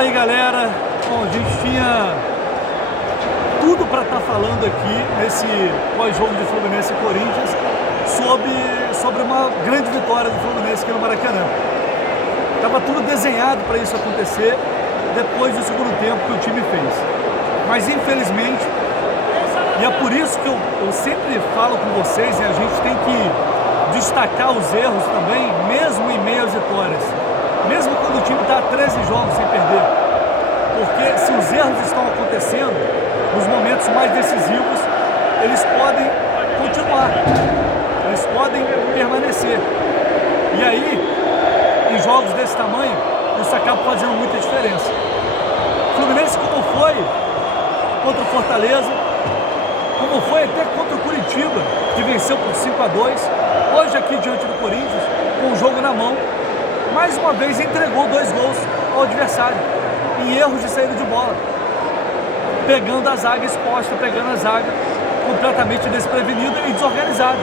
Fala aí, galera. Bom, a gente tinha tudo para estar falando aqui nesse pós-jogo de Fluminense e Corinthians sobre uma grande vitória do Fluminense aqui no Maracanã. Estava tudo desenhado para isso acontecer depois do segundo tempo que o time fez. Mas infelizmente, e é por isso que eu sempre falo com vocês, e a gente tem que destacar os erros também, mesmo em meio às vitórias. Mesmo quando o time está a 13 jogos sem perder. Porque se os erros estão acontecendo, nos momentos mais decisivos, eles podem continuar, eles podem permanecer. E aí, em jogos desse tamanho, isso acaba fazendo muita diferença. O Fluminense, como foi contra o Fortaleza, como foi até contra o Curitiba, que venceu por 5-2, hoje aqui diante do Corinthians, com o jogo na mão, mais uma vez entregou 2 gols ao adversário, em erros de saída de bola, pegando a zaga exposta, pegando a zaga completamente desprevenida e desorganizada.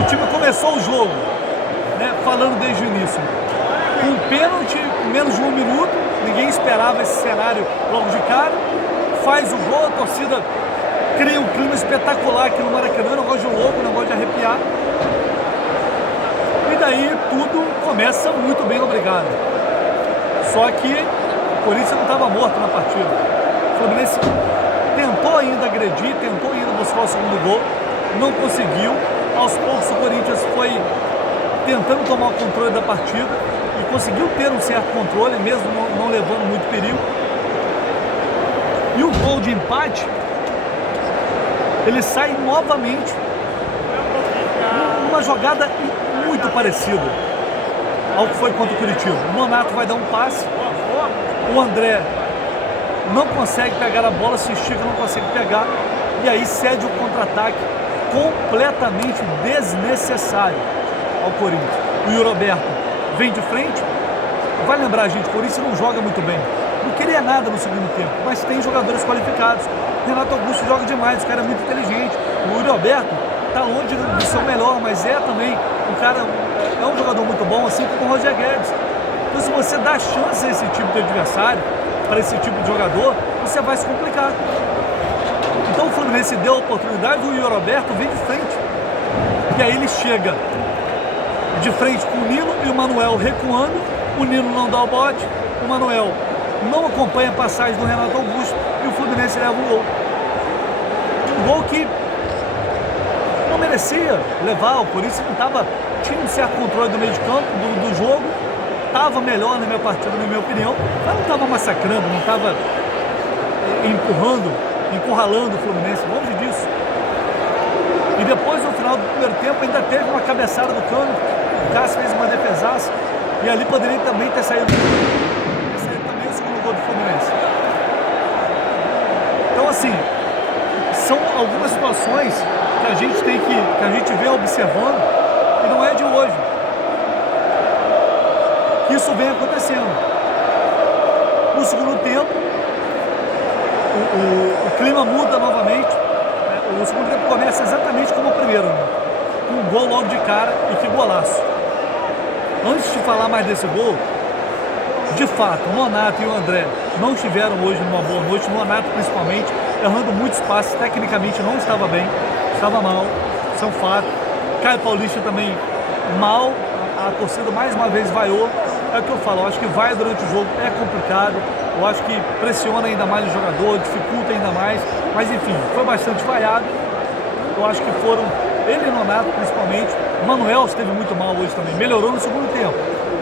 O time começou o jogo, falando desde o início, com um pênalti em menos de 1 minuto, ninguém esperava esse cenário logo de cara, faz o gol, a torcida cria um clima espetacular aqui no Maracanã, negócio de louco, negócio de arrepiar. E daí tudo começa muito bem, obrigado. Só que o Corinthians não estava morto na partida. O Fluminense tentou ainda agredir, tentou ainda buscar o segundo gol, não conseguiu. Aos poucos o Corinthians foi tentando tomar o controle da partida e conseguiu ter um certo controle, mesmo não levando muito perigo. E o gol de empate, ele sai novamente numa jogada muito parecida ao que foi contra o Curitiba. O Nonato vai dar um passe, o André não consegue pegar a bola, se estica, não consegue pegar, e aí cede o contra-ataque completamente desnecessário ao Corinthians. O Yuri Alberto vem de frente, vai lembrar, gente, o Corinthians não joga muito bem, não queria nada no segundo tempo, mas tem jogadores qualificados. Renato Augusto joga demais, o cara é muito inteligente. O Yuri Alberto está longe do seu melhor, mas é também um cara, é um jogador muito bom, assim como o Roger Guedes. Então, se você dá chance a esse tipo de adversário, para esse tipo de jogador, você vai se complicar. Então o Fluminense deu a oportunidade, o Yuri Alberto vem de frente. E aí ele chega de frente com o Nino e o Manuel recuando, o Nino não dá o bote, o Manuel não acompanha a passagem do Renato Augusto e o Fluminense leva um gol. Um gol que não merecia levar, o Corinthians não tinha um certo controle do meio de campo, do jogo, estava melhor na minha partida, na minha opinião, mas não estava massacrando, não estava encurralando o Fluminense, longe disso. E depois, no final do primeiro tempo, ainda teve uma cabeçada do Cano, o Cássio fez uma defesaça, e ali poderia também ter saído também o segundo gol do Fluminense. Então, assim, são algumas situações que a gente vem observando e não é de hoje. Isso vem acontecendo. No segundo tempo, o clima muda novamente. O segundo tempo começa exatamente como o primeiro, com um gol logo de cara e que golaço. Antes de falar mais desse gol, de fato, o Nonato e o André não estiveram hoje numa boa noite, o Nonato principalmente, errando muitos passes, tecnicamente não estava bem, estava mal, isso é um fato. Caio Paulista também mal, a torcida mais uma vez vaiou, é o que eu falo, eu acho que vai durante o jogo é complicado, eu acho que pressiona ainda mais o jogador, dificulta ainda mais, mas enfim, foi bastante vaiado, eu acho que foram, ele e o Nonato principalmente, o Manuel esteve muito mal hoje também, melhorou no segundo tempo,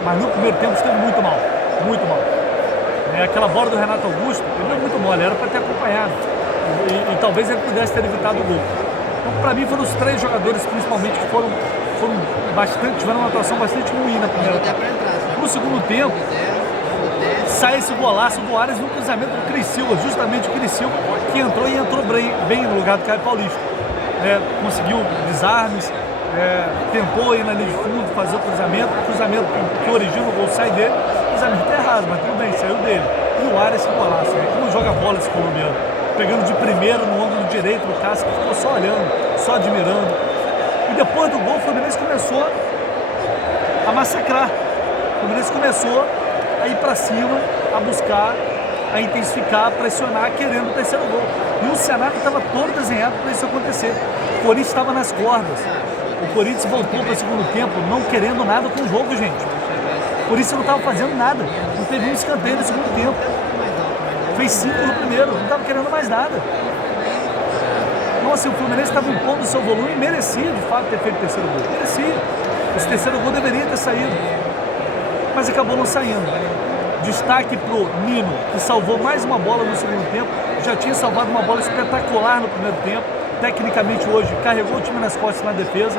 mas no primeiro tempo esteve muito mal, muito mal. Aquela bola do Renato Augusto, ele deu muito mole, era para ter acompanhado, e talvez ele pudesse ter evitado o gol. Então, para mim, foram os 3 jogadores, principalmente, que foram tiveram uma atuação bastante ruim na primeira etapa. No segundo tempo, sai esse golaço do Ares no cruzamento do Cris Silva, justamente o Cris Silva, que entrou bem no lugar do Caio Paulista. Conseguiu desarmes, tentou ir na linha de fundo, fazer o cruzamento que origina o gol sai dele, o cruzamento é errado, mas tudo bem, saiu dele. E o Ares, esse golaço, como joga bola esse colombiano, pegando de primeiro no ângulo direito do Cássio, que ficou só olhando, só admirando. E depois do gol, o Fluminense começou a massacrar. O Fluminense começou a ir para cima, a buscar, a intensificar, a pressionar, querendo o terceiro gol. E o cenário estava todo desenhado para isso acontecer. O Corinthians estava nas cordas. O Corinthians voltou para o segundo tempo não querendo nada com o jogo, gente. O Corinthians não estava fazendo nada. Não teve um escanteio no segundo tempo. Fez 5 no primeiro, não estava querendo mais nada. Então, assim, o Fluminense estava impondo o seu volume e merecia, de fato, ter feito o terceiro gol. Merecia. Esse terceiro gol deveria ter saído. Mas acabou não saindo. Destaque pro Nino, que salvou mais uma bola no segundo tempo. Já tinha salvado uma bola espetacular no primeiro tempo. Tecnicamente hoje carregou o time nas costas na defesa.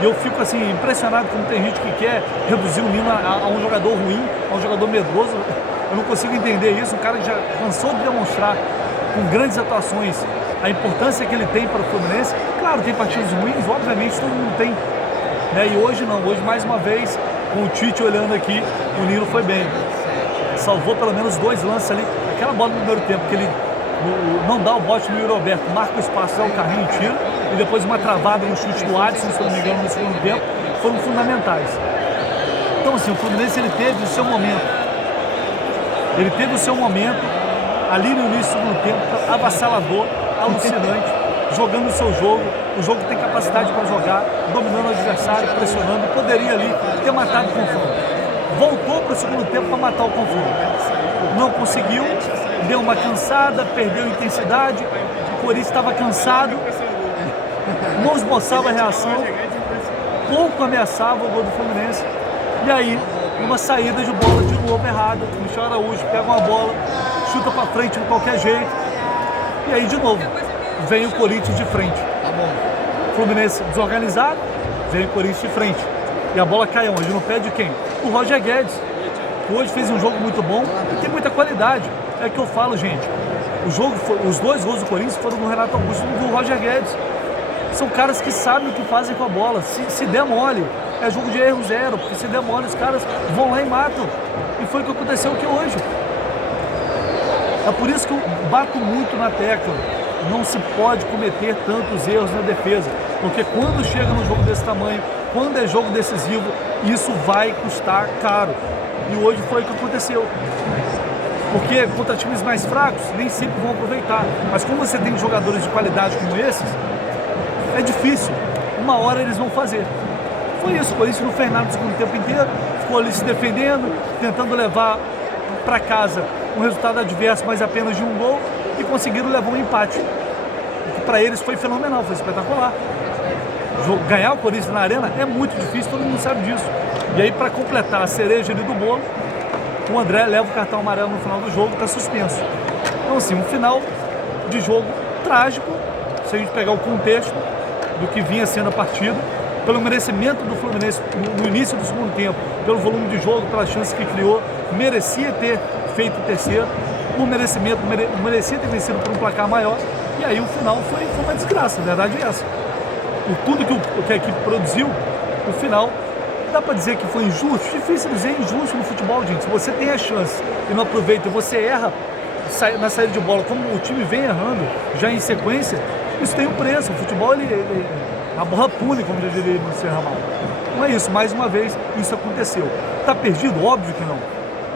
E eu fico assim impressionado como tem gente que quer reduzir o Nino a um jogador ruim, a um jogador medroso. Eu não consigo entender isso. Um cara que já cansou de demonstrar com grandes atuações a importância que ele tem para o Fluminense. Claro, tem partidos ruins, obviamente todo mundo tem. Né? E hoje não, hoje mais uma vez, com o Tite olhando aqui, o Nino foi bem. Salvou pelo menos 2 lances ali. Aquela bola no primeiro tempo, que ele não dá o bote no Yuri Alberto, marca o espaço, dá o carrinho e tira. E depois uma travada no chute do Adson, se não me engano, no segundo tempo, foram fundamentais. Então assim, o Fluminense ele teve o seu momento. Ele teve o seu momento ali no início do segundo tempo, avassalador, alucinante, jogando o seu jogo. O jogo tem capacidade para jogar, dominando o adversário, pressionando, poderia ali ter matado o confronto. Voltou para o segundo tempo para matar o confronto. Não conseguiu, deu uma cansada, perdeu intensidade, o Corinthians estava cansado, não esboçava a reação, pouco ameaçava o gol do Fluminense. E aí, uma saída de bola de novo errada, o Michel Araújo pega uma bola, chuta para frente de qualquer jeito, e aí de novo, vem o Corinthians de frente. Fluminense desorganizado, vem o Corinthians de frente. E a bola cai onde? No pé de quem? O Roger Guedes, que hoje fez um jogo muito bom e tem muita qualidade. É que eu falo, gente. Os 2 gols do Corinthians foram do Renato Augusto e do Roger Guedes. São caras que sabem o que fazem com a bola. Se der mole, é jogo de erro zero, porque se der mole, os caras vão lá e matam. E foi o que aconteceu aqui hoje. É por isso que eu bato muito na tecla. Não se pode cometer tantos erros na defesa, porque quando chega num jogo desse tamanho, quando é jogo decisivo, isso vai custar caro. E hoje foi o que aconteceu. Porque contra times mais fracos, nem sempre vão aproveitar. Mas como você tem jogadores de qualidade como esses, é difícil. Uma hora eles vão fazer. Foi isso, foi isso no Fernando no segundo tempo inteiro. Ficou ali se defendendo, tentando levar para casa um resultado adverso, mas apenas de um gol. E conseguiram levar um empate. O que para eles foi fenomenal, foi espetacular. Ganhar o Corinthians na Arena é muito difícil, todo mundo sabe disso. E aí, para completar a cereja ali do bolo, o André leva o cartão amarelo no final do jogo, está suspenso. Então assim, um final de jogo trágico, se a gente pegar o contexto do que vinha sendo a partida, pelo merecimento do Fluminense no início do segundo tempo, pelo volume de jogo, pelas chances que criou, merecia ter feito o terceiro, por merecimento, merecia ter vencido por um placar maior, e aí o final foi uma desgraça, a verdade é essa. Por tudo que a equipe produziu, o final, dá para dizer que foi injusto? Difícil dizer injusto no futebol, gente. Se você tem a chance e não aproveita, você erra na saída de bola, como o time vem errando já em sequência, isso tem um preço. O futebol, a borra pune, como já diria no Serra Mal. Não é isso, mais uma vez, isso aconteceu. Está perdido? Óbvio que não.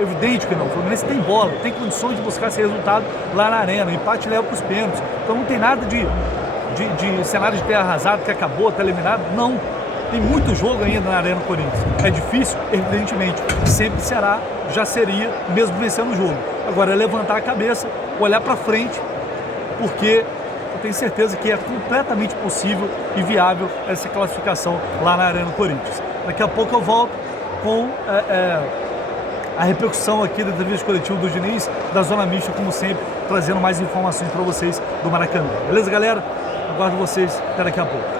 Evidente que não. O Fluminense tem bola, tem condições de buscar esse resultado lá na Arena. O empate leva para os pênaltis. Então não tem nada de cenário de terra arrasada, que acabou, está eliminado. Não. Tem muito jogo ainda na Arena Corinthians. É difícil? Evidentemente. Sempre será, já seria, mesmo vencendo o jogo. Agora é levantar a cabeça, olhar para frente, porque eu tenho certeza que é completamente possível e viável essa classificação lá na Arena Corinthians. Daqui a pouco eu volto com a repercussão aqui da entrevista coletiva do Diniz, da Zona Mista, como sempre, trazendo mais informações para vocês do Maracanã. Beleza, galera? Aguardo vocês até daqui a pouco.